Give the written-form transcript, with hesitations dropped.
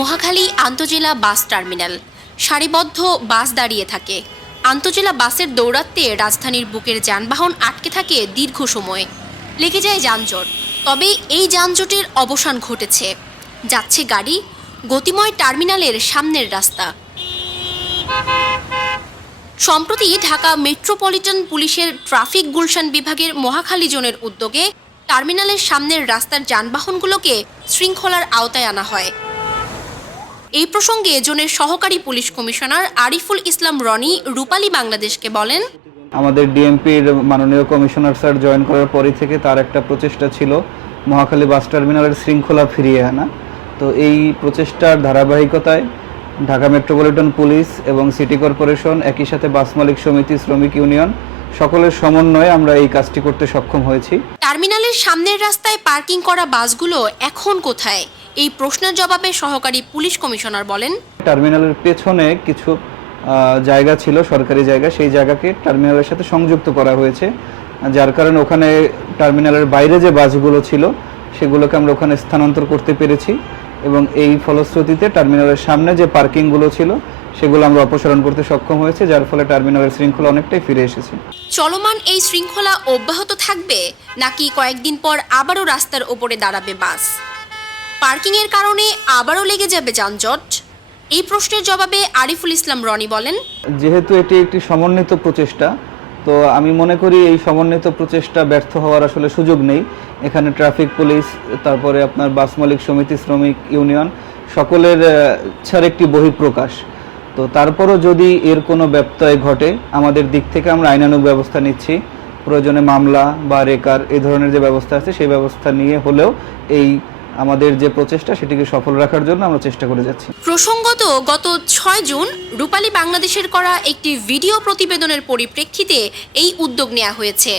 Mohakhali আন্তজেলা bus terminal. সারিবদ্ধ বাস দাঁড়িয়ে থাকে। আন্তজেলা বাসের দৌরাত্ম্যে রাজধানীর বুকের যানবাহন আটকে থাকে দীর্ঘ সময়। লেগে যায় যানজট। তবে এই যানজটের অবসান ঘটেছে। যাচ্ছে গাড়ি, গতিময় টার্মিনালের সামনের রাস্তা। সম্প্রতি ঢাকা মেট্রোপলিটন পুলিশের ট্রাফিক গুলশান বিভাগের মহাখালী জোনের উদ্যোগে টার্মিনালের সামনের রাস্তার যানবাহনগুলোকে শৃঙ্খলার আওতায় আনা হয়। এই প্রসঙ্গে জোনের সহকারী পুলিশ কমিশনার আরিফুল ইসলাম রনি রূপালী বাংলাদেশকে বলেন, আমাদের ডিএমপির মাননীয় কমিশনার স্যার জয়েন করার পরই থেকে তার একটা প্রচেষ্টা ছিল মহাখালী বাস টার্মিনালের শৃঙ্খলা ফিরিয়ে আনা। তো এই প্রচেষ্টার ধারাবাহিকতায় ঢাকা মেট্রোপলিটন পুলিশ এবং সিটি কর্পোরেশন, একই সাথে বাস মালিক সমিতি, শ্রমিক ইউনিয়ন সকলের সমন্বয়ে আমরা এই কাজটি করতে সক্ষম হয়েছি। টার্মিনালের সামনের রাস্তায় পার্কিং করা বাসগুলো এখন কোথায়? এই প্রশ্নের জবাবে সহকারী পুলিশ কমিশনার বলেন, টার্মিনালের পেছনে কিছু জায়গা ছিল, সরকারি জায়গা, সেই জায়গাকে টার্মিনালের সাথে সংযুক্ত করা হয়েছে, যার কারণে ওখানে টার্মিনালের বাইরে যে বাসগুলো ছিল সেগুলোকে আমরা ওখানে স্থানান্তর করতে পেরেছি এবং এই ফলশ্রুতিতে টার্মিনালের সামনে যে পার্কিংগুলো ছিল সেগুলো আমরা অপসারণ করতে সক্ষম হয়েছে, যার ফলে টার্মিনালের শৃঙ্খলা অনেকটাই ফিরে এসেছে। চলমান এই শৃঙ্খলা অব্যাহত থাকবে নাকি কয়েকদিন পর আবারও রাস্তার ওপরে দাঁড়াবে বাস? পার্কিংয়ের কারণে আবারও লেগে যাবে যানজট? এই প্রশ্নের জবাবে আরিফুল ইসলাম রনি বলেন, যেহেতু এটি একটি সমন্বিত প্রচেষ্টা, তো আমি মনে করি এই সমন্বিত প্রচেষ্টা ব্যর্থ হওয়ার আসলে সুযোগ নেই। এখানে ট্রাফিক পুলিশ, তারপরে আপনার বাস মালিক সমিতি, শ্রমিক ইউনিয়ন সকলের ইচ্ছার একটি বহিঃপ্রকাশ। তো তারপরও যদি এর কোনো ব্যত্যয় ঘটে, আমাদের দিক থেকে আমরা আইনানুগ ব্যবস্থা নিচ্ছি। প্রয়োজনে মামলা বা রেকার এই ধরনের যে ব্যবস্থা আছে সেই ব্যবস্থা নিয়ে হলেও এই আমাদের যে প্রচেষ্টা সেটিকে সফল রাখার জন্য আমরা চেষ্টা করে যাচ্ছি। প্রসঙ্গত, গত 6 জুন রূপালী বাংলাদেশের করা একটি ভিডিও প্রতিবেদনের পরিপ্রেক্ষিতে এই উদ্যোগ নেওয়া হয়েছে।